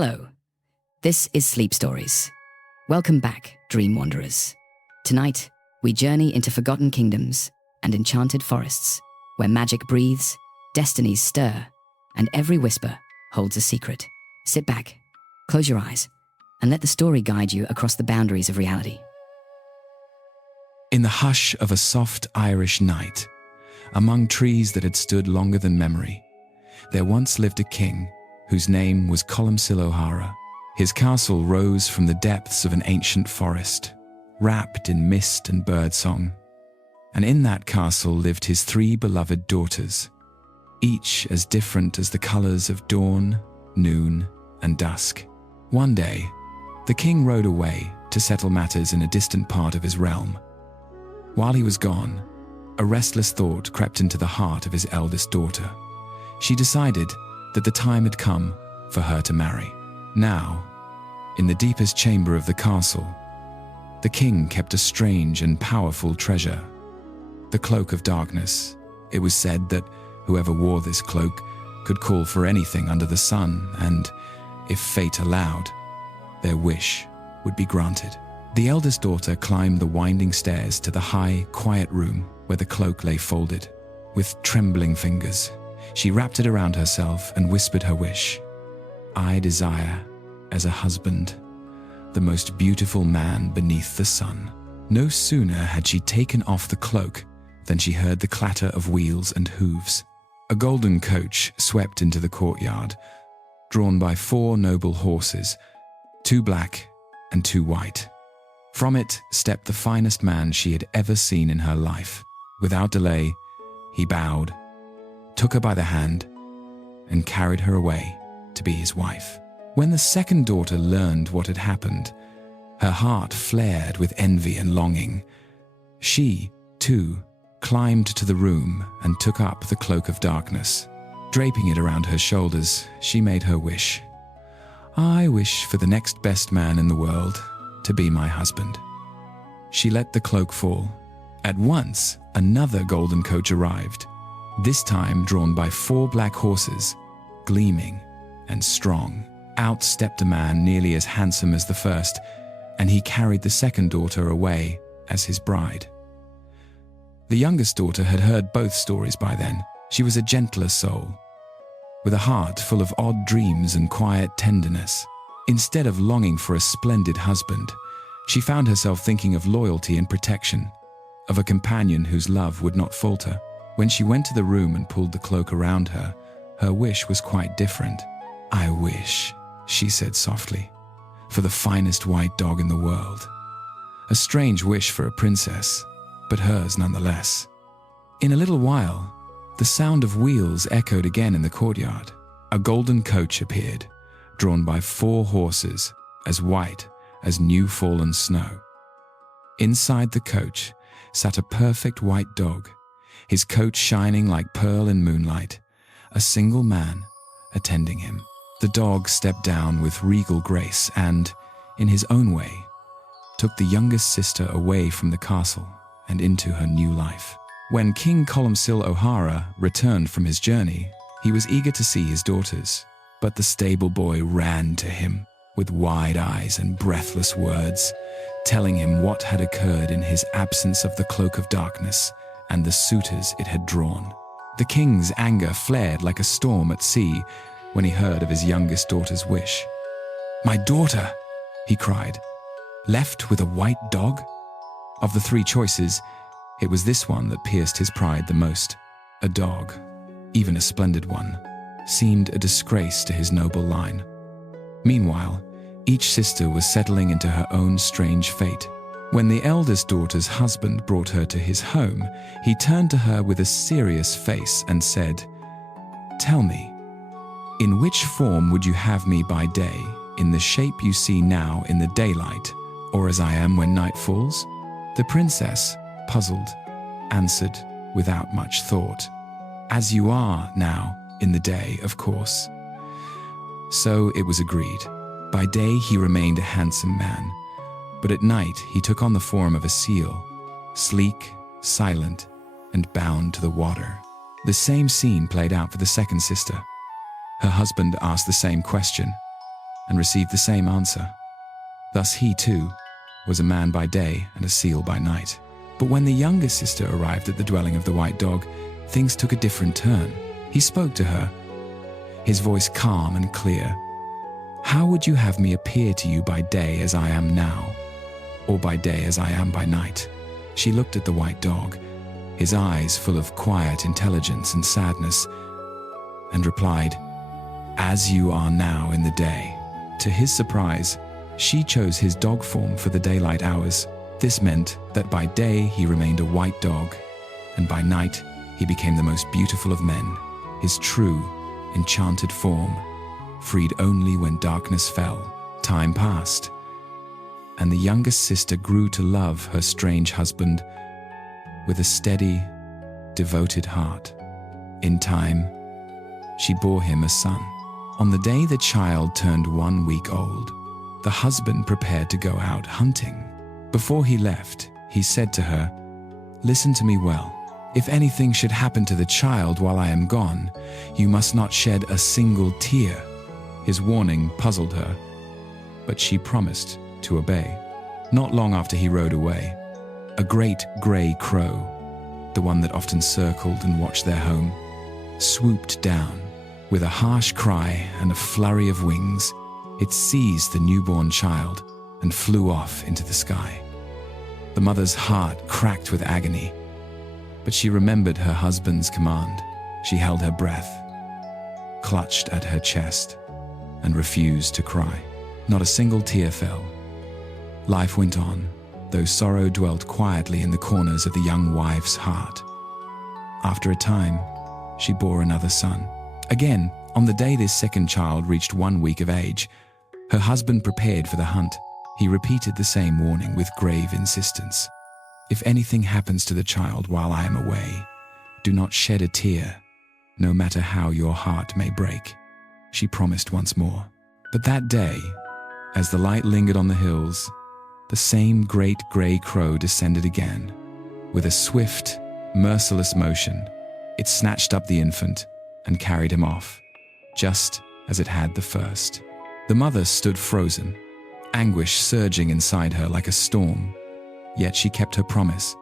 Hello, this is Sleep Stories. Welcome back, Dream Wanderers. Tonight, we journey into forgotten kingdoms and enchanted forests where magic breathes, destinies stir, and every whisper holds a secret. Sit back, close your eyes, and let the story guide you across the boundaries of reality. In the hush of a soft Irish night, among trees that had stood longer than memory, there once lived a king whose name was Columcille O'Hara. His castle rose from the depths of an ancient forest, wrapped in mist and birdsong. And in that castle lived his 3 beloved daughters, each as different as the colors of dawn, noon, and dusk. One day, the king rode away to settle matters in a distant part of his realm. While he was gone, a restless thought crept into the heart of his eldest daughter. She decided that the time had come for her to marry. Now, in the deepest chamber of the castle, the king kept a strange and powerful treasure, the Cloak of Darkness. It was said that whoever wore this cloak could call for anything under the sun, and, if fate allowed, their wish would be granted. The eldest daughter climbed the winding stairs to the high, quiet room where the cloak lay folded. With trembling fingers, she wrapped it around herself and whispered her wish. "I desire, as a husband, the most beautiful man beneath the sun." No sooner had she taken off the cloak than she heard the clatter of wheels and hooves. A golden coach swept into the courtyard, drawn by 4 noble horses, 2 black and 2 white. From it stepped the finest man she had ever seen in her life. Without delay, he bowed, took her by the hand, and carried her away to be his wife. When the second daughter learned what had happened, her heart flared with envy and longing. She, too, climbed to the room and took up the Cloak of Darkness. Draping it around her shoulders, she made her wish. "I wish for the next best man in the world to be my husband." She let the cloak fall. At once, another golden coach arrived, this time drawn by 4 black horses, gleaming and strong. Out stepped a man nearly as handsome as the first, and he carried the second daughter away as his bride. The youngest daughter had heard both stories by then. She was a gentler soul, with a heart full of odd dreams and quiet tenderness. Instead of longing for a splendid husband, she found herself thinking of loyalty and protection, of a companion whose love would not falter. When she went to the room and pulled the cloak around her, her wish was quite different. "I wish," she said softly, "for the finest white dog in the world." A strange wish for a princess, but hers nonetheless. In a little while, the sound of wheels echoed again in the courtyard. A golden coach appeared, drawn by 4 horses, as white as new-fallen snow. Inside the coach sat a perfect white dog, his coat shining like pearl in moonlight, a single man attending him. The dog stepped down with regal grace and, in his own way, took the youngest sister away from the castle and into her new life. When King Columcille O'Hara returned from his journey, he was eager to see his daughters, but the stable boy ran to him with wide eyes and breathless words, telling him what had occurred in his absence of the Cloak of Darkness and the suitors it had drawn. The king's anger flared like a storm at sea when he heard of his youngest daughter's wish. "My daughter," he cried, "left with a white dog?" Of the 3 choices, it was this one that pierced his pride the most. A dog, even a splendid one, seemed a disgrace to his noble line. Meanwhile, each sister was settling into her own strange fate. When the eldest daughter's husband brought her to his home, he turned to her with a serious face and said, "Tell me, in which form would you have me by day, in the shape you see now in the daylight, or as I am when night falls?" The princess, puzzled, answered without much thought, "As you are now in the day, of course." So it was agreed. By day he remained a handsome man, but at night he took on the form of a seal, sleek, silent, and bound to the water. The same scene played out for the second sister. Her husband asked the same question, and received the same answer. Thus he, too, was a man by day and a seal by night. But when the younger sister arrived at the dwelling of the white dog, things took a different turn. He spoke to her, his voice calm and clear. "How would you have me appear to you by day as I am now, or by day as I am by night?" She looked at the white dog, his eyes full of quiet intelligence and sadness, and replied, "As you are now in the day." To his surprise, she chose his dog form for the daylight hours. This meant that by day he remained a white dog, and by night he became the most beautiful of men, his true, enchanted form, freed only when darkness fell. Time passed, and the youngest sister grew to love her strange husband with a steady, devoted heart. In time, she bore him a son. On the day the child turned 1 week old, the husband prepared to go out hunting. Before he left, he said to her, "Listen to me well. If anything should happen to the child while I am gone, you must not shed a single tear." His warning puzzled her, but she promised to obey. Not long after he rode away, a great grey crow, the one that often circled and watched their home, swooped down. With a harsh cry and a flurry of wings, it seized the newborn child and flew off into the sky. The mother's heart cracked with agony, but she remembered her husband's command. She held her breath, clutched at her chest, and refused to cry. Not a single tear fell. Life went on, though sorrow dwelt quietly in the corners of the young wife's heart. After a time, she bore another son. Again, on the day this second child reached 1 week of age, her husband prepared for the hunt. He repeated the same warning with grave insistence. "If anything happens to the child while I am away, do not shed a tear, no matter how your heart may break." She promised once more. But that day, as the light lingered on the hills, the same great grey crow descended again. With a swift, merciless motion, it snatched up the infant and carried him off, just as it had the first. The mother stood frozen, anguish surging inside her like a storm, yet she kept her promise.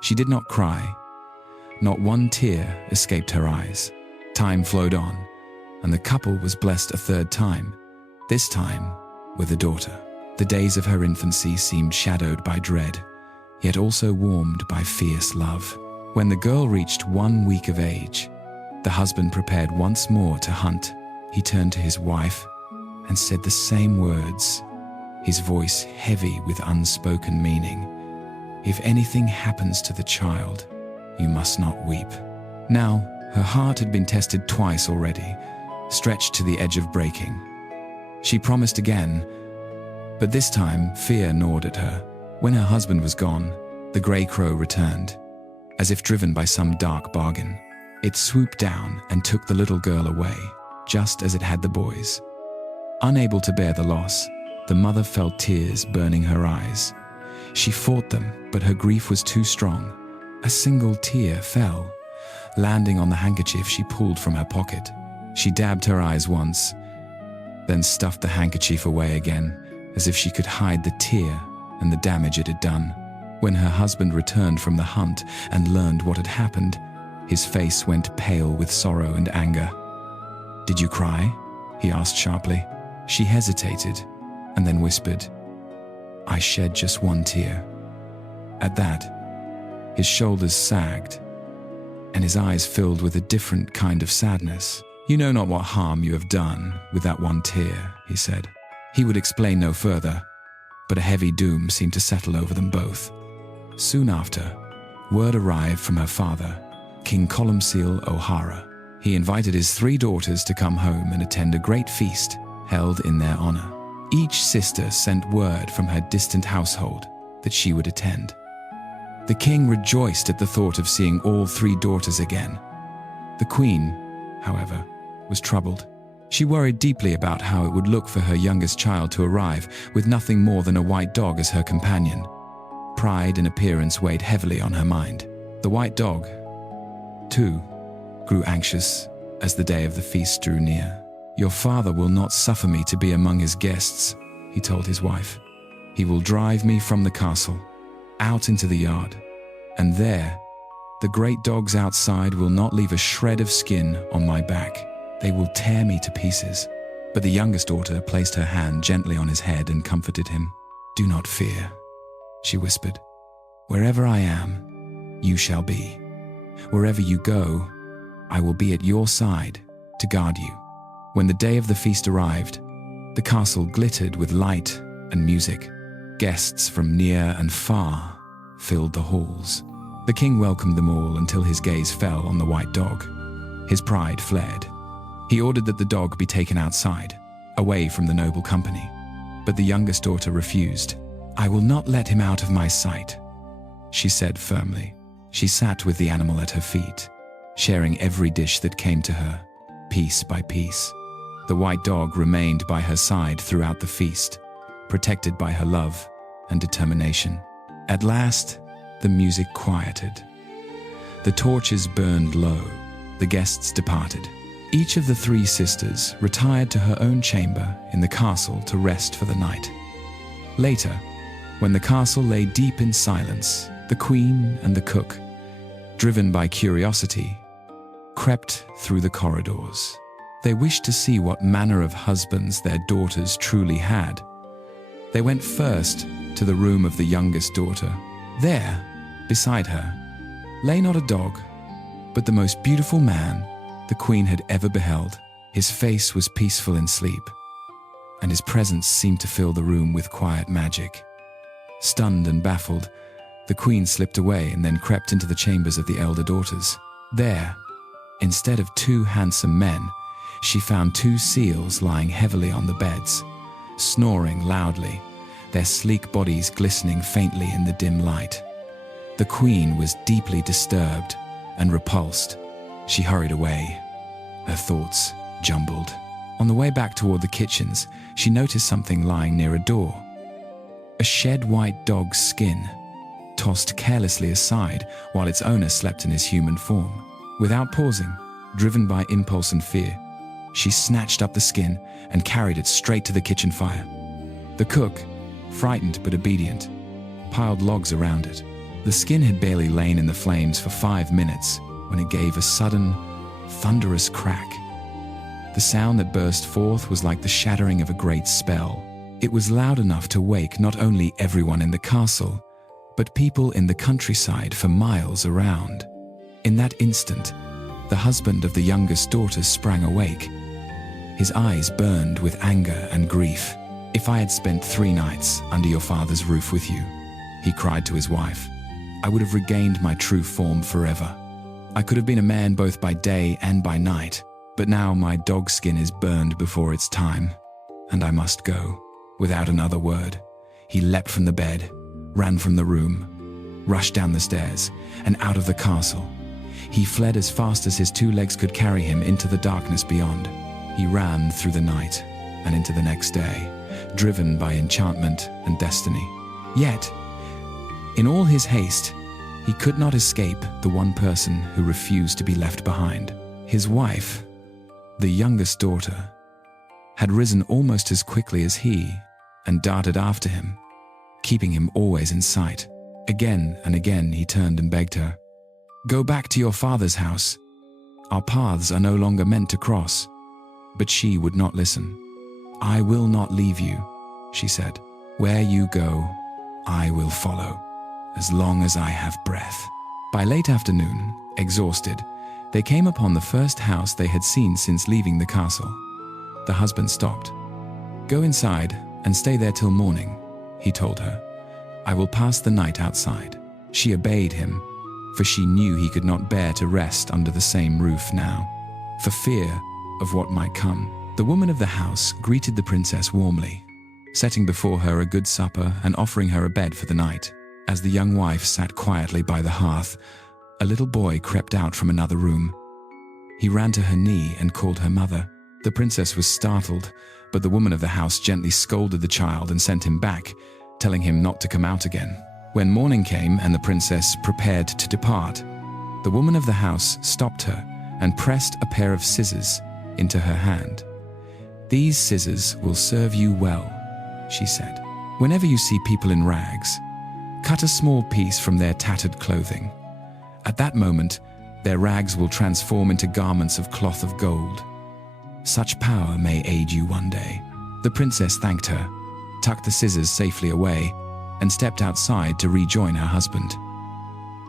She did not cry. Not one tear escaped her eyes. Time flowed on, and the couple was blessed a third time, this time with a daughter. The days of her infancy seemed shadowed by dread, yet also warmed by fierce love. When the girl reached 1 week of age, the husband prepared once more to hunt. He turned to his wife and said the same words, his voice heavy with unspoken meaning. "If anything happens to the child, you must not weep." Now, her heart had been tested twice already, stretched to the edge of breaking. She promised again, but this time fear gnawed at her. When her husband was gone, the grey crow returned, as if driven by some dark bargain. It swooped down and took the little girl away, just as it had the boys. Unable to bear the loss, the mother felt tears burning her eyes. She fought them, but her grief was too strong. A single tear fell, landing on the handkerchief she pulled from her pocket. She dabbed her eyes once, then stuffed the handkerchief away again, as if she could hide the tear and the damage it had done. When her husband returned from the hunt and learned what had happened, his face went pale with sorrow and anger. "Did you cry?" he asked sharply. She hesitated and then whispered, "I shed just one tear." At that, his shoulders sagged and his eyes filled with a different kind of sadness. "You know not what harm you have done with that one tear," he said. He would explain no further, but a heavy doom seemed to settle over them both. Soon after, word arrived from her father, King Columcille O'Hara. He invited his 3 daughters to come home and attend a great feast held in their honor. Each sister sent word from her distant household that she would attend. The king rejoiced at the thought of seeing all 3 daughters again. The queen, however, was troubled. She worried deeply about how it would look for her youngest child to arrive with nothing more than a white dog as her companion. Pride and appearance weighed heavily on her mind. The white dog, too, grew anxious as the day of the feast drew near. "Your father will not suffer me to be among his guests," he told his wife. "He will drive me from the castle, out into the yard, and there, the great dogs outside will not leave a shred of skin on my back. They will tear me to pieces." But the youngest daughter placed her hand gently on his head and comforted him. "Do not fear," she whispered. "Wherever I am, you shall be. Wherever you go, I will be at your side to guard you." When the day of the feast arrived, the castle glittered with light and music. Guests from near and far filled the halls. The king welcomed them all until his gaze fell on the white dog. His pride fled. He ordered that the dog be taken outside, away from the noble company. But the youngest daughter refused. "I will not let him out of my sight," she said firmly. She sat with the animal at her feet, sharing every dish that came to her, piece by piece. The white dog remained by her side throughout the feast, protected by her love and determination. At last, the music quieted. The torches burned low. The guests departed. Each of the three sisters retired to her own chamber in the castle to rest for the night. Later, when the castle lay deep in silence, the queen and the cook, driven by curiosity, crept through the corridors. They wished to see what manner of husbands their daughters truly had. They went first to the room of the youngest daughter. There, beside her, lay not a dog, but the most beautiful man the queen had ever beheld. His face was peaceful in sleep, and his presence seemed to fill the room with quiet magic. Stunned and baffled, the queen slipped away and then crept into the chambers of the elder daughters. There, instead of two handsome men, she found two seals lying heavily on the beds, snoring loudly, their sleek bodies glistening faintly in the dim light. The queen was deeply disturbed and repulsed. She hurried away, her thoughts jumbled. On the way back toward the kitchens, she noticed something lying near a door. A shed white dog's skin, tossed carelessly aside while its owner slept in his human form. Without pausing, driven by impulse and fear, she snatched up the skin and carried it straight to the kitchen fire. The cook, frightened but obedient, piled logs around it. The skin had barely lain in the flames for 5 minutes when it gave a sudden, thunderous crack. The sound that burst forth was like the shattering of a great spell. It was loud enough to wake not only everyone in the castle, but people in the countryside for miles around. In that instant, the husband of the youngest daughter sprang awake. His eyes burned with anger and grief. "If I had spent 3 nights under your father's roof with you," he cried to his wife, "I would have regained my true form forever. I could have been a man both by day and by night, but now my dog skin is burned before its time, and I must go." Without another word, he leapt from the bed, ran from the room, rushed down the stairs, and out of the castle. He fled as fast as his 2 legs could carry him into the darkness beyond. He ran through the night and into the next day, driven by enchantment and destiny. Yet, in all his haste, he could not escape the one person who refused to be left behind. His wife, the youngest daughter, had risen almost as quickly as he and darted after him, keeping him always in sight. Again and again he turned and begged her, "Go back to your father's house. Our paths are no longer meant to cross." But she would not listen. "I will not leave you," she said. "Where you go, I will follow, as long as I have breath." By late afternoon, exhausted, they came upon the first house they had seen since leaving the castle. The husband stopped. "Go inside and stay there till morning," he told her. "I will pass the night outside." She obeyed him, for she knew he could not bear to rest under the same roof now, for fear of what might come. The woman of the house greeted the princess warmly, setting before her a good supper and offering her a bed for the night. As the young wife sat quietly by the hearth, a little boy crept out from another room. He ran to her knee and called her mother. The princess was startled, but the woman of the house gently scolded the child and sent him back, telling him not to come out again. When morning came and the princess prepared to depart, the woman of the house stopped her and pressed a pair of scissors into her hand. "These scissors will serve you well," she said. "Whenever you see people in rags, cut a small piece from their tattered clothing. At that moment, their rags will transform into garments of cloth of gold. Such power may aid you one day." The princess thanked her, tucked the scissors safely away, and stepped outside to rejoin her husband.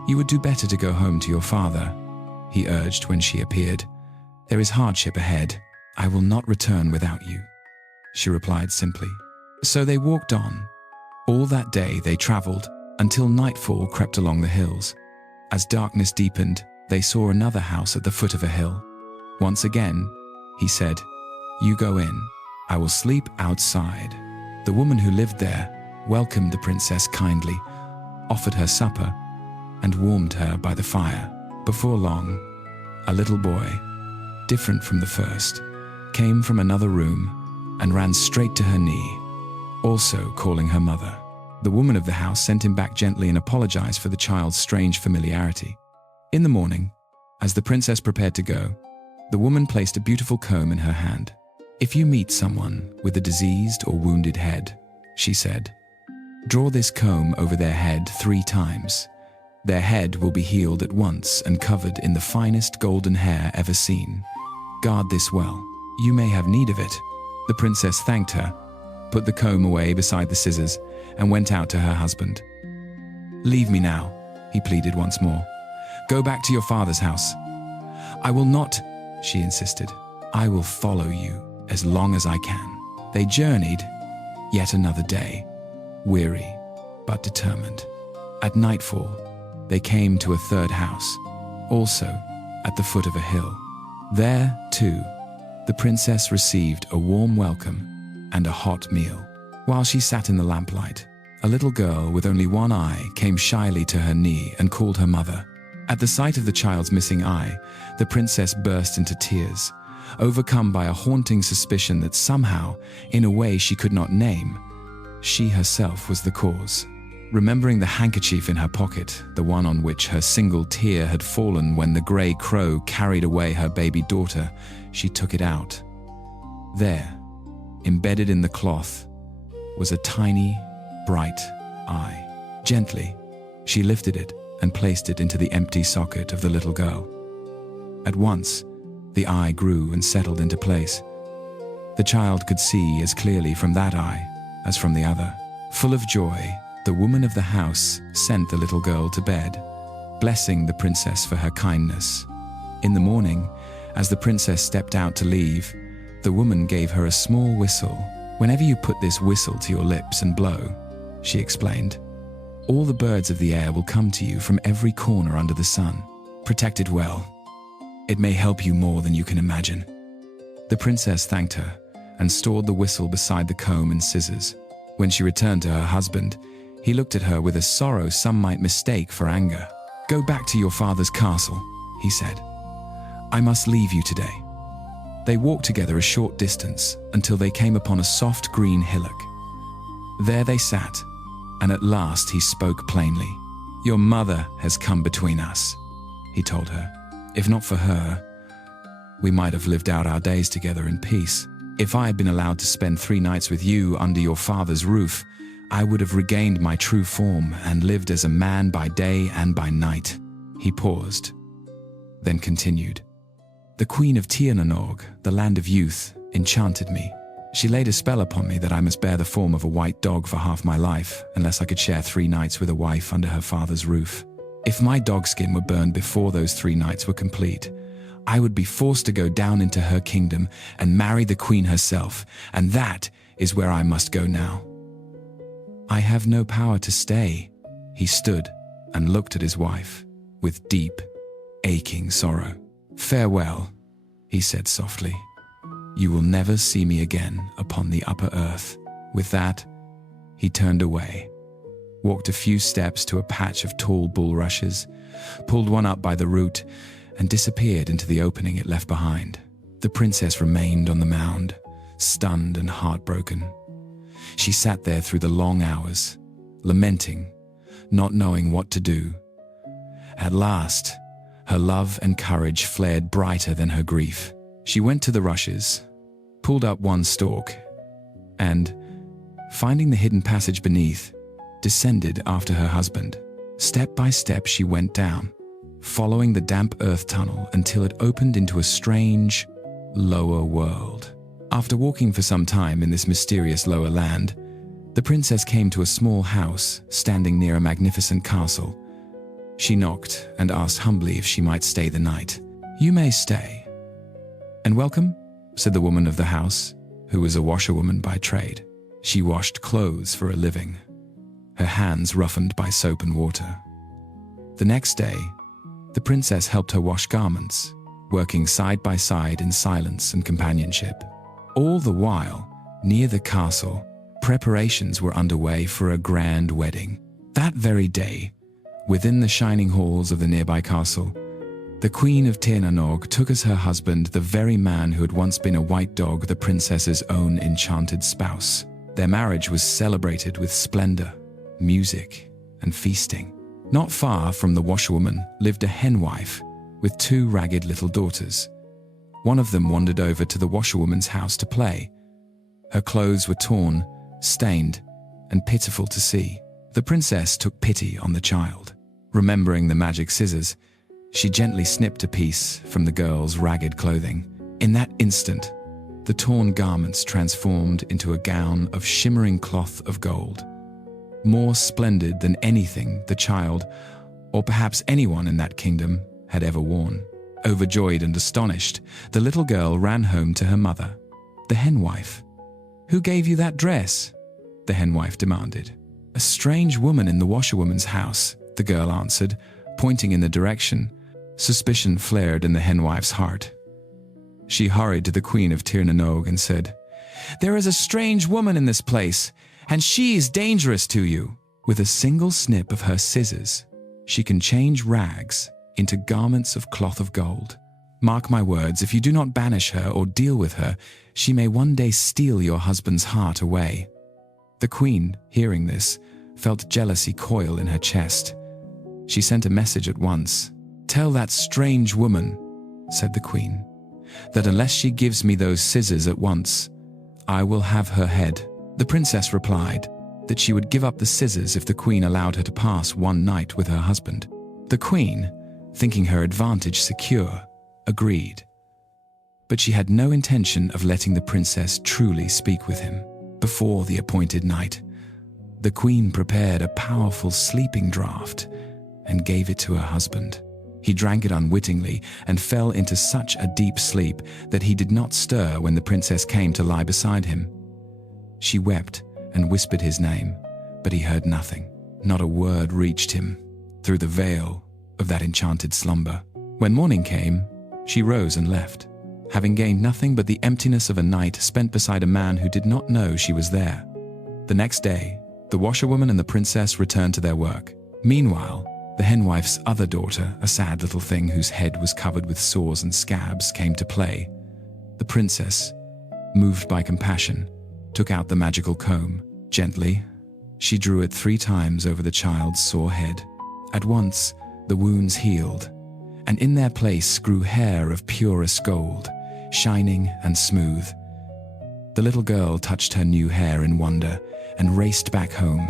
"You would do better to go home to your father," he urged when she appeared. "There is hardship ahead. I will not return without you," she replied simply. So they walked on. All that day they traveled until nightfall crept along the hills. As darkness deepened, they saw another house at the foot of a hill. Once again, he said, "You go in. I will sleep outside." The woman who lived there welcomed the princess kindly, offered her supper, and warmed her by the fire. Before long, a little boy, different from the first, came from another room and ran straight to her knee, also calling her mother. The woman of the house sent him back gently and apologized for the child's strange familiarity. In the morning, as the princess prepared to go, the woman placed a beautiful comb in her hand. "If you meet someone with a diseased or wounded head," she said, "draw this comb over their head 3 times. Their head will be healed at once and covered in the finest golden hair ever seen. Guard this well. You may have need of it." The princess thanked her, put the comb away beside the scissors, and went out to her husband. "Leave me now," he pleaded once more. "Go back to your father's house." "I will not," she insisted. "I will follow you as long as I can." They journeyed yet another day, weary but determined. At nightfall, they came to a third house, also at the foot of a hill. There, too, the princess received a warm welcome and a hot meal. While she sat in the lamplight, a little girl with only one eye came shyly to her knee and called her mother. At the sight of the child's missing eye, the princess burst into tears, overcome by a haunting suspicion that somehow, in a way she could not name, she herself was the cause. Remembering the handkerchief in her pocket, the one on which her single tear had fallen when the grey crow carried away her baby daughter, she took it out. There, embedded in the cloth, was a tiny, bright eye. Gently, she lifted it and placed it into the empty socket of the little girl. At once, the eye grew and settled into place. The child could see as clearly from that eye as from the other. Full of joy, the woman of the house sent the little girl to bed, blessing the princess for her kindness. In the morning, as the princess stepped out to leave, the woman gave her a small whistle. "Whenever you put this whistle to your lips and blow," she explained, "all the birds of the air will come to you from every corner under the sun. Protect it well. It may help you more than you can imagine." The princess thanked her and stored the whistle beside the comb and scissors. When she returned to her husband, he looked at her with a sorrow some might mistake for anger. "Go back to your father's castle," he said. "I must leave you today." They walked together a short distance until they came upon a soft green hillock. There they sat, and at last he spoke plainly. "Your mother has come between us," he told her. "If not for her, we might have lived out our days together in peace. If I had been allowed to spend 3 nights with you under your father's roof, I would have regained my true form and lived as a man by day and by night." He paused, then continued. "The Queen of Tirnanog, the land of youth, enchanted me. She laid a spell upon me that I must bear the form of a white dog for half my life, unless I could share 3 nights with a wife under her father's roof. If my dogskin were burned before those 3 nights were complete, I would be forced to go down into her kingdom and marry the queen herself, and that is where I must go now. I have no power to stay." He stood and looked at his wife with deep, aching sorrow. "Farewell," he said softly. "You will never see me again upon the upper earth." With that, he turned away, walked a few steps to a patch of tall bulrushes, pulled one up by the root, and disappeared into the opening it left behind. The princess remained on the mound, stunned and heartbroken. She sat there through the long hours, lamenting, not knowing what to do. At last, her love and courage flared brighter than her grief. She went to the rushes, pulled up one stalk, and, finding the hidden passage beneath, descended after her husband. Step by step she went down, following the damp earth tunnel until it opened into a strange, lower world. After walking for some time in this mysterious lower land, the princess came to a small house standing near a magnificent castle. She knocked and asked humbly if she might stay the night. "You may stay." "And welcome," said the woman of the house, who was a washerwoman by trade. She washed clothes for a living, her hands roughened by soap and water. The next day, the princess helped her wash garments, working side by side in silence and companionship. All the while, near the castle, preparations were underway for a grand wedding. That very day, within the shining halls of the nearby castle, the Queen of Tir na Nog took as her husband the very man who had once been a white dog, the princess's own enchanted spouse. Their marriage was celebrated with splendor, music, and feasting. Not far from the washerwoman lived a henwife with 2 ragged little daughters. One of them wandered over to the washerwoman's house to play. Her clothes were torn, stained, and pitiful to see. The princess took pity on the child. Remembering the magic scissors, she gently snipped a piece from the girl's ragged clothing. In that instant, the torn garments transformed into a gown of shimmering cloth of gold, more splendid than anything the child, or perhaps anyone in that kingdom, had ever worn. Overjoyed and astonished, the little girl ran home to her mother, the henwife. "Who gave you that dress?" the henwife demanded. "A strange woman in the washerwoman's house," the girl answered, pointing in the direction. Suspicion flared in the henwife's heart. She hurried to the Queen of Tir na Nog and said, "There is a strange woman in this place, and she is dangerous to you." With a single snip of her scissors, she can change rags into garments of cloth of gold. Mark my words, if you do not banish her or deal with her, she may one day steal your husband's heart away. The queen, hearing this, felt jealousy coil in her chest. She sent a message at once. "Tell that strange woman," said the queen, "that unless she gives me those scissors at once, I will have her head." The princess replied that she would give up the scissors if the queen allowed her to pass one night with her husband. The queen, thinking her advantage secure, agreed. But she had no intention of letting the princess truly speak with him. Before the appointed night, the queen prepared a powerful sleeping draught and gave it to her husband. He drank it unwittingly and fell into such a deep sleep that he did not stir when the princess came to lie beside him. She wept and whispered his name, but he heard nothing. Not a word reached him through the veil of that enchanted slumber. When morning came, she rose and left, having gained nothing but the emptiness of a night spent beside a man who did not know she was there. The next day, the washerwoman and the princess returned to their work. Meanwhile, the henwife's other daughter, a sad little thing whose head was covered with sores and scabs, came to play. The princess, moved by compassion, took out the magical comb. Gently, she drew it 3 times over the child's sore head. At once, the wounds healed, and in their place grew hair of purest gold, shining and smooth. The little girl touched her new hair in wonder and raced back home,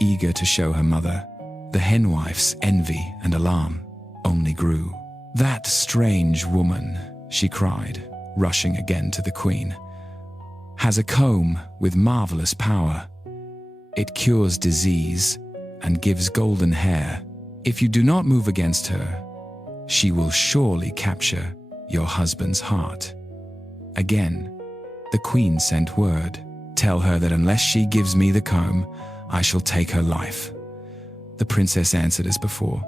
eager to show her mother. The henwife's envy and alarm only grew. "That strange woman," she cried, rushing again to the queen, "has a comb with marvelous power. It cures disease and gives golden hair. If you do not move against her, she will surely capture your husband's heart." Again, the queen sent word. "Tell her that unless she gives me the comb, I shall take her life." The princess answered as before.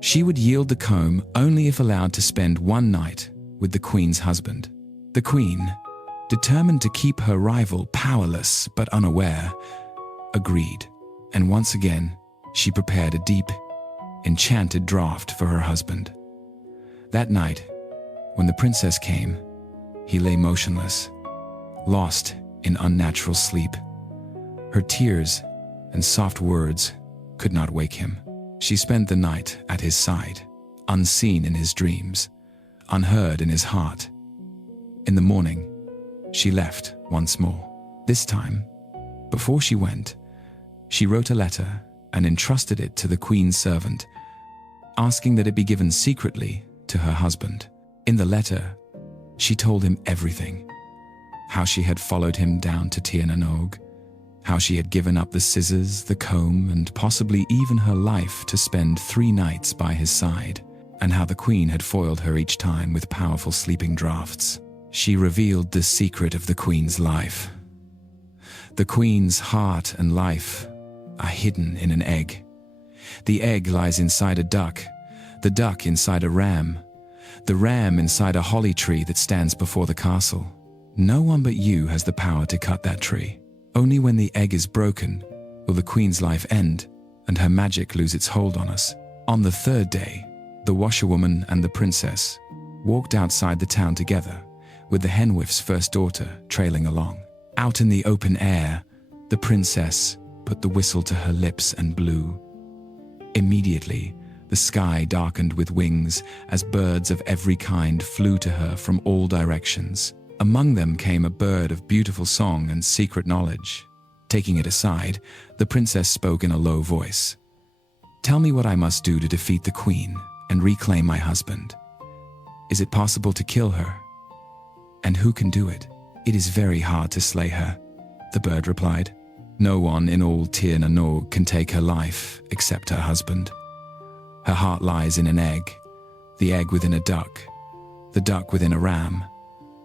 She would yield the comb only if allowed to spend one night with the queen's husband. The queen, determined to keep her rival powerless but unaware, agreed, and once again she prepared a deep, enchanted draught for her husband. That night, when the princess came, he lay motionless, lost in unnatural sleep. Her tears and soft words could not wake him. She spent the night at his side, unseen in his dreams, unheard in his heart. In the morning, she left once more. This time, before she went, she wrote a letter and entrusted it to the queen's servant, asking that it be given secretly to her husband. In the letter, she told him everything: how she had followed him down to Tir na Nog, how she had given up the scissors, the comb, and possibly even her life to spend 3 nights by his side, and how the queen had foiled her each time with powerful sleeping draughts. She revealed the secret of the queen's life. The queen's heart and life are hidden in an egg. The egg lies inside a duck, the duck inside a ram, the ram inside a holly tree that stands before the castle. No one but you has the power to cut that tree. Only when the egg is broken will the queen's life end and her magic lose its hold on us. On the 3rd day, the washerwoman and the princess walked outside the town together, with the henwief's first daughter trailing along. Out in the open air, the princess put the whistle to her lips and blew. Immediately, the sky darkened with wings as birds of every kind flew to her from all directions. Among them came a bird of beautiful song and secret knowledge. Taking it aside, the princess spoke in a low voice. "Tell me what I must do to defeat the queen and reclaim my husband. Is it possible to kill her? And who can do it?" "It is very hard to slay her," the bird replied. "No one in all Tir na Nog can take her life except her husband. Her heart lies in an egg, the egg within a duck, the duck within a ram,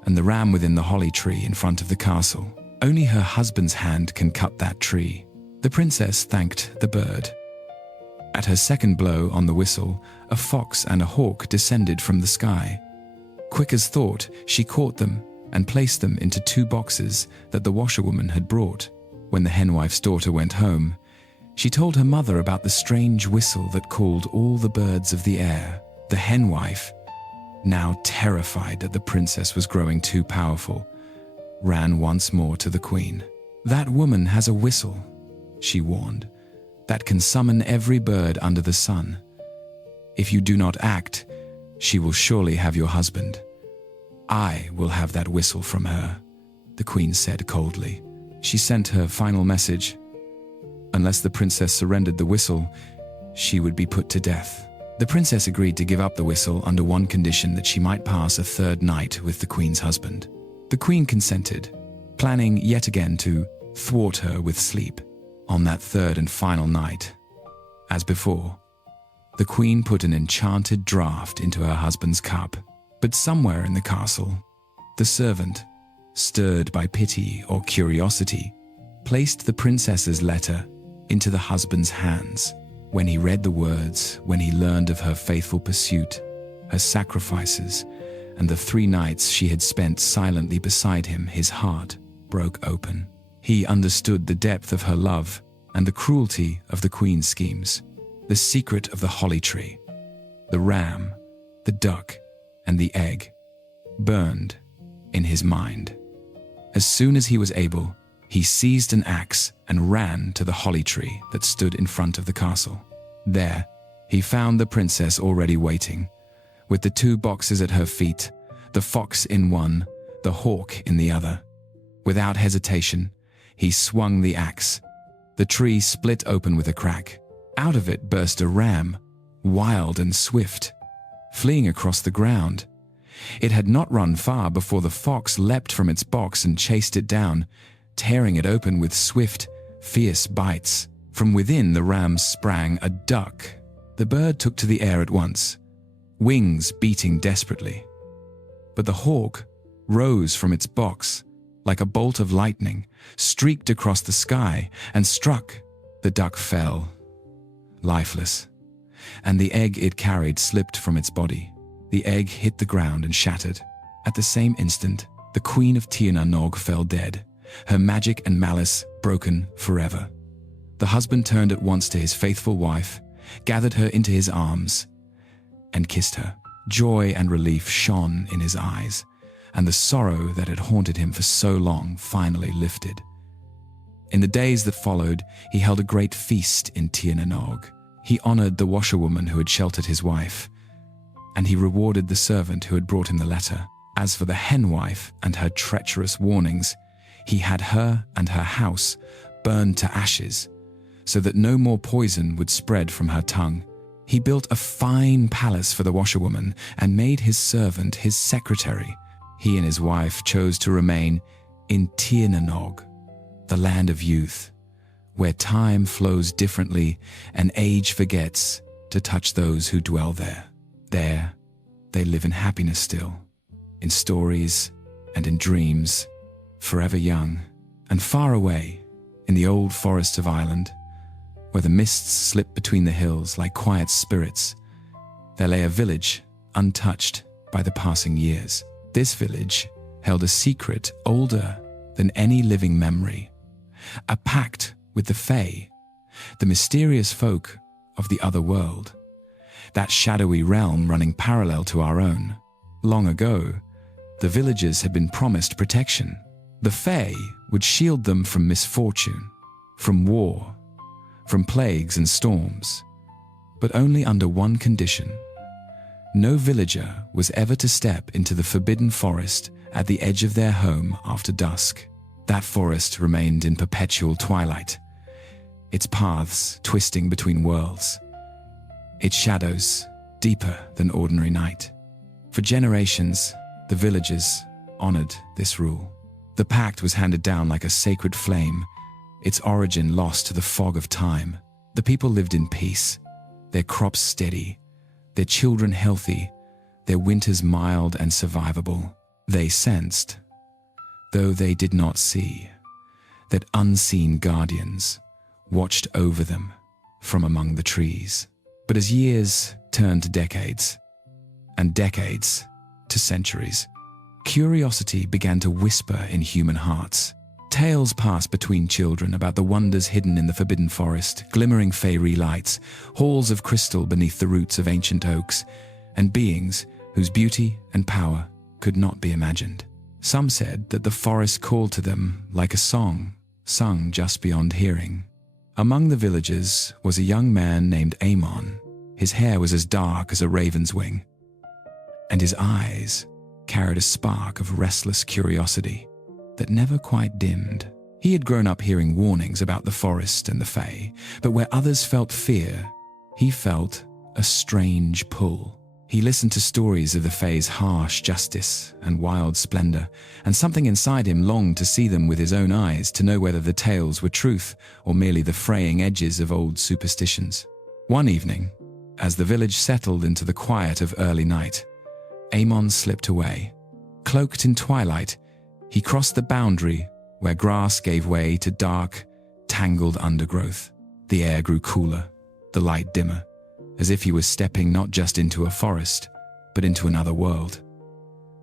and the ram within the holly tree in front of the castle. Only her husband's hand can cut that tree." The princess thanked the bird. At her second blow on the whistle, a fox and a hawk descended from the sky. Quick as thought, she caught them and placed them into 2 boxes that the washerwoman had brought. When the henwife's daughter went home, she told her mother about the strange whistle that called all the birds of the air. The henwife, now terrified that the princess was growing too powerful, ran once more to the queen. "That woman has a whistle," she warned, "that can summon every bird under the sun. If you do not act, she will surely have your husband. I will have that whistle from her," the queen said coldly. She sent her final message. Unless the princess surrendered the whistle, she would be put to death. The princess agreed to give up the whistle under one condition: that she might pass a 3rd night with the queen's husband. The queen consented, planning yet again to thwart her with sleep. On that 3rd and final night, as before, the queen put an enchanted draught into her husband's cup. But somewhere in the castle, the servant, stirred by pity or curiosity, placed the princess's letter into the husband's hands. When he read the words, when he learned of her faithful pursuit, her sacrifices, and the 3 nights she had spent silently beside him, his heart broke open. He understood the depth of her love and the cruelty of the queen's schemes. The secret of the holly tree, the ram, the duck, and the egg burned in his mind. As soon as he was able, he seized an axe and ran to the holly tree that stood in front of the castle. There, he found the princess already waiting, with the 2 boxes at her feet, the fox in one, the hawk in the other. Without hesitation, he swung the axe. The tree split open with a crack. Out of it burst a ram, wild and swift, fleeing across the ground. It had not run far before the fox leapt from its box and chased it down, tearing it open with swift, fierce bites. From within the ram sprang a duck. The bird took to the air at once, wings beating desperately. But the hawk rose from its box like a bolt of lightning, streaked across the sky, and struck. The duck fell, lifeless, and the egg it carried slipped from its body. The egg hit the ground and shattered. At the same instant, the queen of Tir na Nog fell dead, her magic and malice broken forever. The husband turned at once to his faithful wife, gathered her into his arms, and kissed her. Joy and relief shone in his eyes, and the sorrow that had haunted him for so long finally lifted. In the days that followed, he held a great feast in Tir na Nog. He honored the washerwoman who had sheltered his wife, and he rewarded the servant who had brought him the letter. As for the henwife and her treacherous warnings, he had her and her house burned to ashes, so that no more poison would spread from her tongue. He built a fine palace for the washerwoman and made his servant his secretary. He and his wife chose to remain in Tirnanog, the land of youth, where time flows differently and age forgets to touch those who dwell there. There, they live in happiness still, in stories and in dreams, forever young. And far away, in the old forests of Ireland, where the mists slip between the hills like quiet spirits, there lay a village untouched by the passing years. This village held a secret older than any living memory, a pact with the Fae, the mysterious folk of the other world, that shadowy realm running parallel to our own. Long ago, the villagers had been promised protection. The Fae would shield them from misfortune, from war, from plagues and storms, but only under one condition. No villager was ever to step into the forbidden forest at the edge of their home after dusk. That forest remained in perpetual twilight, its paths twisting between worlds, its shadows deeper than ordinary night. For generations, the villagers honored this rule. The pact was handed down like a sacred flame, its origin lost to the fog of time. The people lived in peace, their crops steady, their children healthy, their winters mild and survivable. They sensed, though they did not see, that unseen guardians watched over them from among the trees. But as years turned to decades, and decades to centuries, curiosity began to whisper in human hearts. Tales passed between children about the wonders hidden in the forbidden forest, glimmering fairy lights, halls of crystal beneath the roots of ancient oaks, and beings whose beauty and power could not be imagined. Some said that the forest called to them like a song sung just beyond hearing. Among the villagers was a young man named Amon. His hair was as dark as a raven's wing, and his eyes carried a spark of restless curiosity that never quite dimmed. He had grown up hearing warnings about the forest and the Fae, but where others felt fear, he felt a strange pull. He listened to stories of the Fae's harsh justice and wild splendor, and something inside him longed to see them with his own eyes, to know whether the tales were truth or merely the fraying edges of old superstitions. One evening, as the village settled into the quiet of early night, Amon slipped away. Cloaked in twilight, he crossed the boundary where grass gave way to dark, tangled undergrowth. The air grew cooler, the light dimmer, as if he was stepping not just into a forest, but into another world.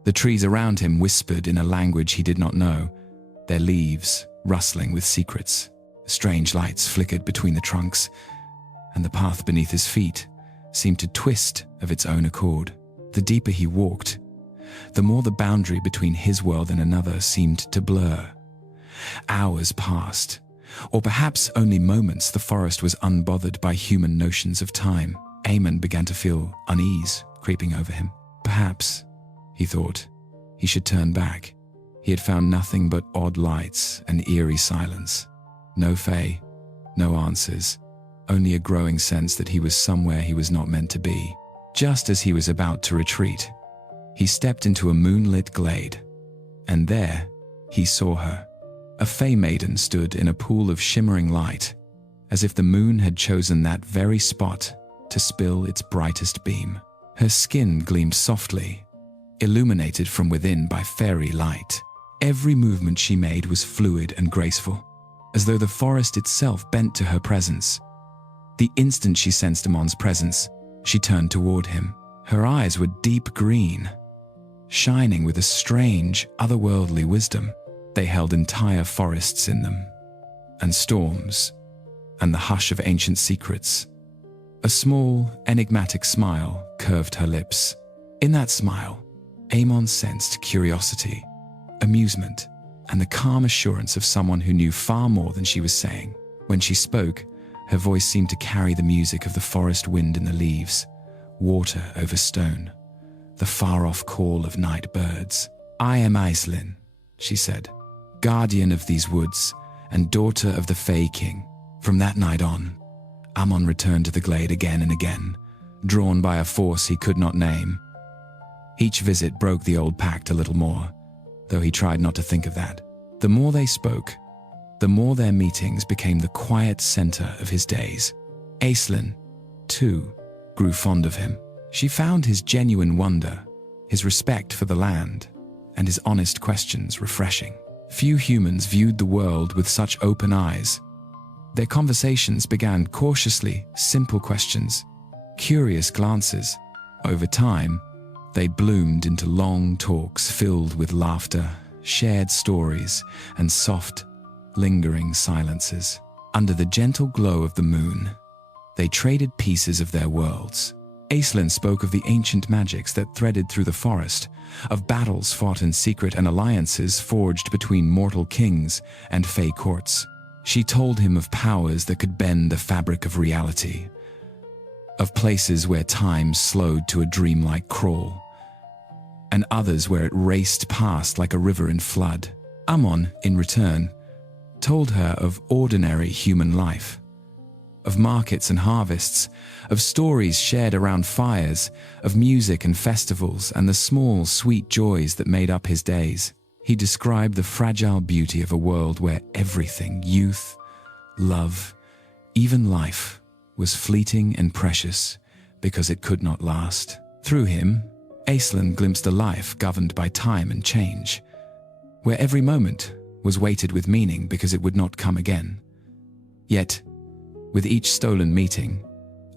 The trees around him whispered in a language he did not know, their leaves rustling with secrets. Strange lights flickered between the trunks, and the path beneath his feet seemed to twist of its own accord. The deeper he walked, the more the boundary between his world and another seemed to blur. Hours passed, or perhaps only moments. The forest was unbothered by human notions of time. Amon began to feel unease creeping over him. Perhaps, he thought, he should turn back. He had found nothing but odd lights and eerie silence. No Fae, no answers, only a growing sense that he was somewhere he was not meant to be. Just as he was about to retreat, he stepped into a moonlit glade, and there he saw her. A Fae maiden stood in a pool of shimmering light, as if the moon had chosen that very spot to spill its brightest beam. Her skin gleamed softly, illuminated from within by fairy light. Every movement she made was fluid and graceful, as though the forest itself bent to her presence. The instant she sensed Amon's presence, she turned toward him. Her eyes were deep green, shining with a strange, otherworldly wisdom. They held entire forests in them, and storms, and the hush of ancient secrets. A small, enigmatic smile curved her lips. In that smile, Amon sensed curiosity, amusement, and the calm assurance of someone who knew far more than she was saying. When she spoke, her voice seemed to carry the music of the forest wind in the leaves, water over stone, the far-off call of night birds. "I am Aislinn," she said, "guardian of these woods and daughter of the Fae King." From that night on, Amon returned to the glade again and again, drawn by a force he could not name. Each visit broke the old pact a little more, though he tried not to think of that. The more they spoke, the more their meetings became the quiet center of his days. Aislinn, too, grew fond of him. She found his genuine wonder, his respect for the land, and his honest questions refreshing. Few humans viewed the world with such open eyes. Their conversations began cautiously simple questions, curious glances. Over time, they bloomed into long talks filled with laughter, shared stories, and soft, lingering silences. Under the gentle glow of the moon, they traded pieces of their worlds. Aislinn spoke of the ancient magics that threaded through the forest, of battles fought in secret and alliances forged between mortal kings and Fae courts. She told him of powers that could bend the fabric of reality, of places where time slowed to a dreamlike crawl, and others where it raced past like a river in flood. Amon, in return, told her of ordinary human life, of markets and harvests, of stories shared around fires, of music and festivals, and the small, sweet joys that made up his days. He described the fragile beauty of a world where everything, youth, love, even life, was fleeting and precious because it could not last. Through him, Aislinn glimpsed a life governed by time and change, where every moment was weighted with meaning because it would not come again. Yet, with each stolen meeting,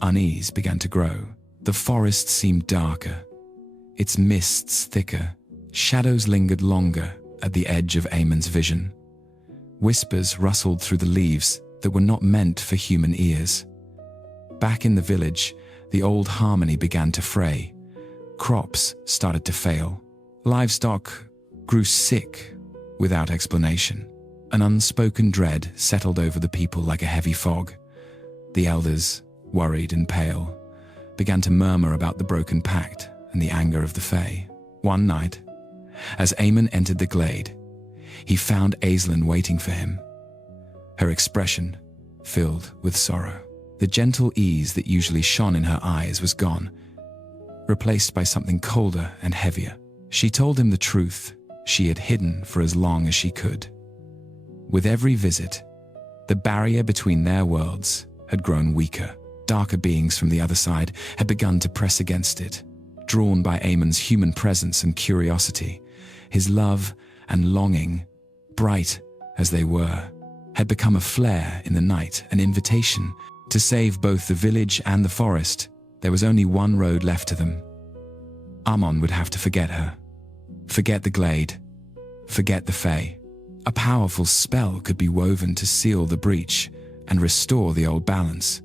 unease began to grow. The forest seemed darker, its mists thicker, shadows lingered longer at the edge of Amon's vision. Whispers rustled through the leaves that were not meant for human ears. Back in the village, the old harmony began to fray. Crops started to fail. Livestock grew sick without explanation. An unspoken dread settled over the people like a heavy fog. The elders, worried and pale, began to murmur about the broken pact and the anger of the Fae. One night, as Amon entered the glade, he found Aislinn waiting for him, her expression filled with sorrow. The gentle ease that usually shone in her eyes was gone, replaced by something colder and heavier. She told him the truth she had hidden for as long as she could. With every visit, the barrier between their worlds had grown weaker. Darker beings from the other side had begun to press against it, drawn by Amon's human presence and curiosity. His love and longing, bright as they were, had become a flare in the night, an invitation to save both the village and the forest. There was only one road left to them. Amon would have to forget her, forget the glade, forget the Fae. A powerful spell could be woven to seal the breach and restore the old balance,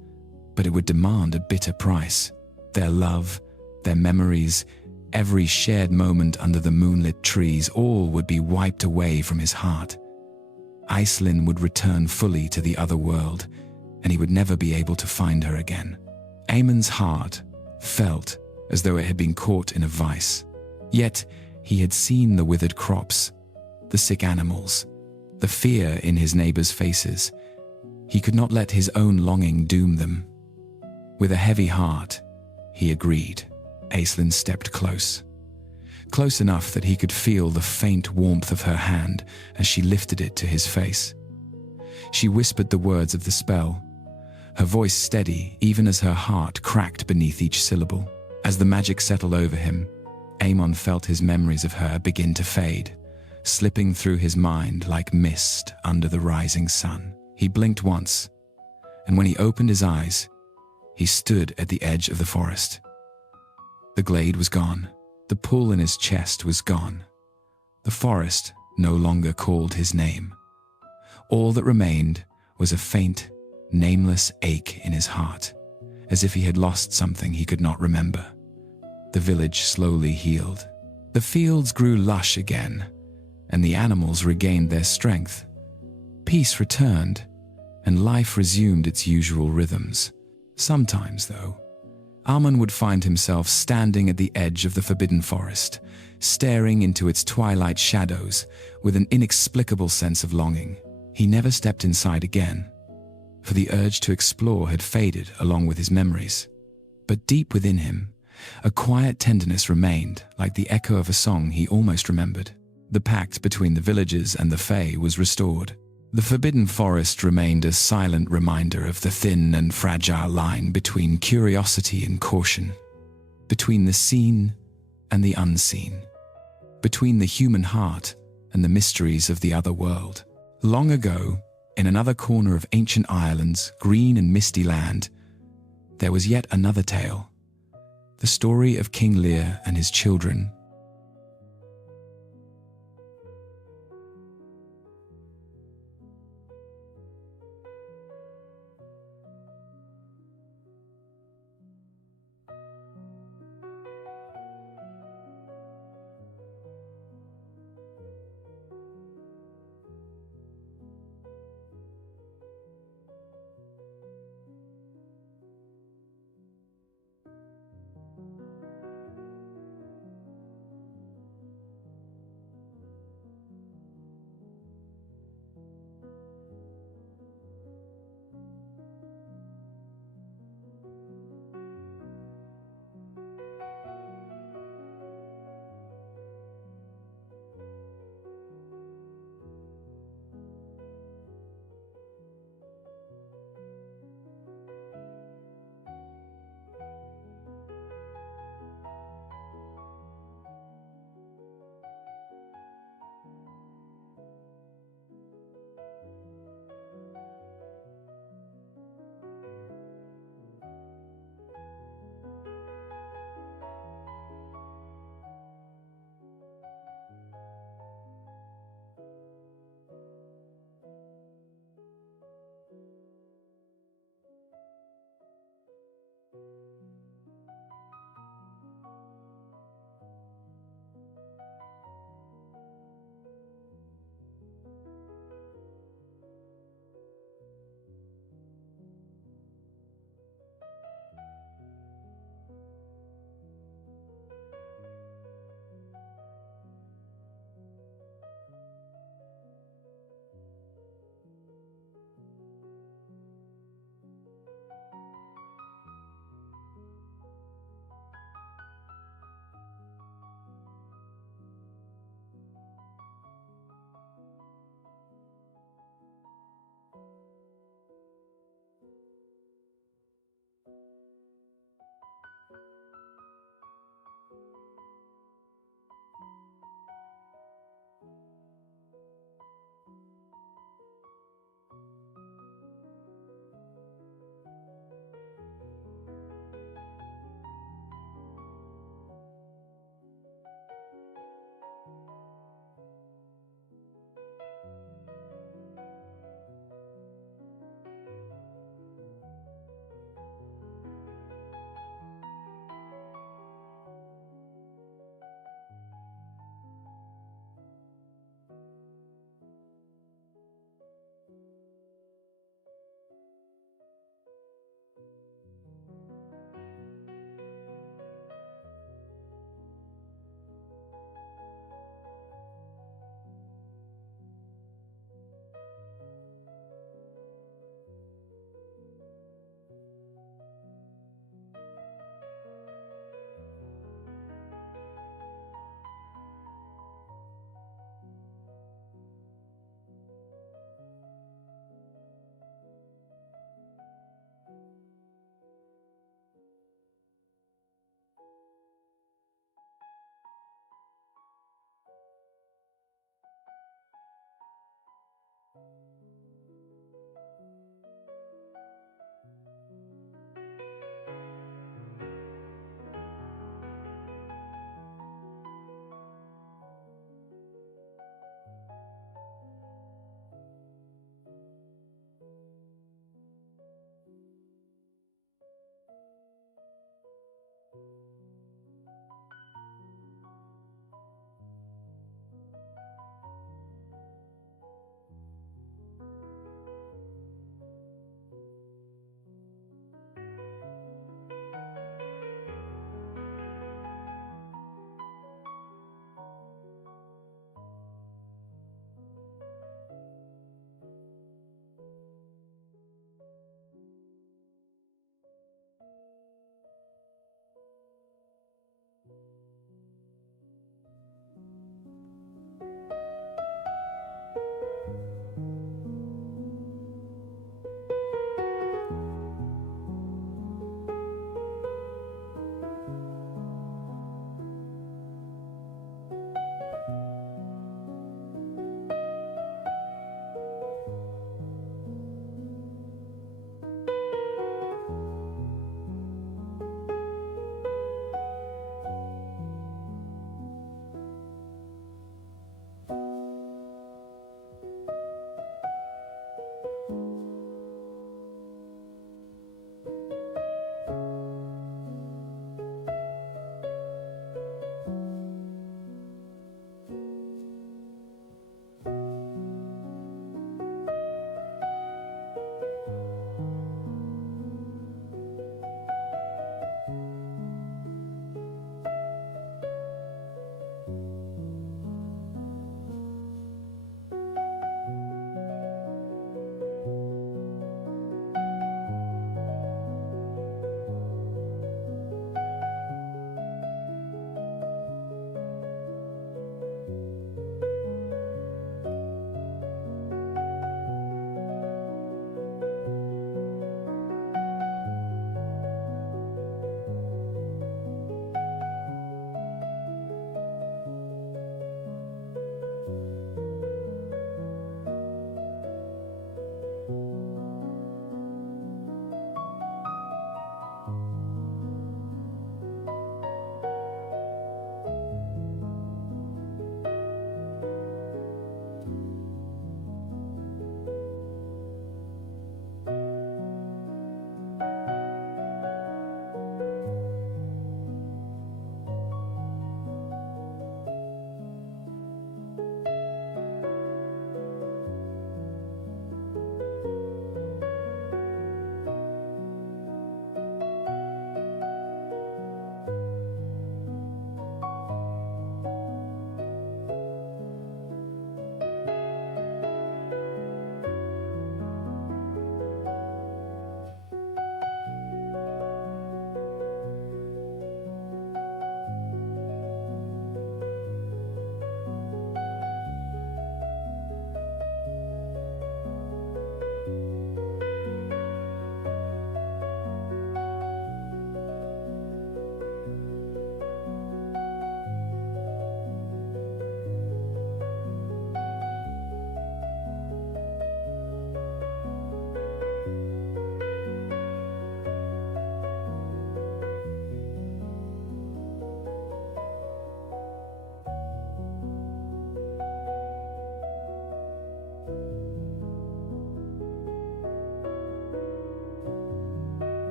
but it would demand a bitter price. Their love, their memories, every shared moment under the moonlit trees, all would be wiped away from his heart. Aislinn would return fully to the other world, and he would never be able to find her again. Amon's heart felt as though it had been caught in a vice. Yet he had seen the withered crops, the sick animals, the fear in his neighbors' faces. He could not let his own longing doom them. With a heavy heart, he agreed. Aislinn stepped close enough that he could feel the faint warmth of her hand as she lifted it to his face. She whispered the words of the spell, her voice steady even as her heart cracked beneath each syllable. As the magic settled over him, Amon felt his memories of her begin to fade, slipping through his mind like mist under the rising sun. He blinked once, and when he opened his eyes, he stood at the edge of the forest. The glade was gone. The pull in his chest was gone. The forest no longer called his name. All that remained was a faint, nameless ache in his heart, as if he had lost something he could not remember. The village slowly healed. The fields grew lush again, and the animals regained their strength. Peace returned, and life resumed its usual rhythms. Sometimes, though, Armand would find himself standing at the edge of the forbidden forest, staring into its twilight shadows with an inexplicable sense of longing. He never stepped inside again, for the urge to explore had faded along with his memories. But deep within him, a quiet tenderness remained, like the echo of a song he almost remembered. The pact between the villagers and the Fae was restored. The forbidden forest remained a silent reminder of the thin and fragile line between curiosity and caution, between the seen and the unseen, between the human heart and the mysteries of the other world. Long ago, in another corner of ancient Ireland's green and misty land, there was yet another tale, the story of King Lear and his children.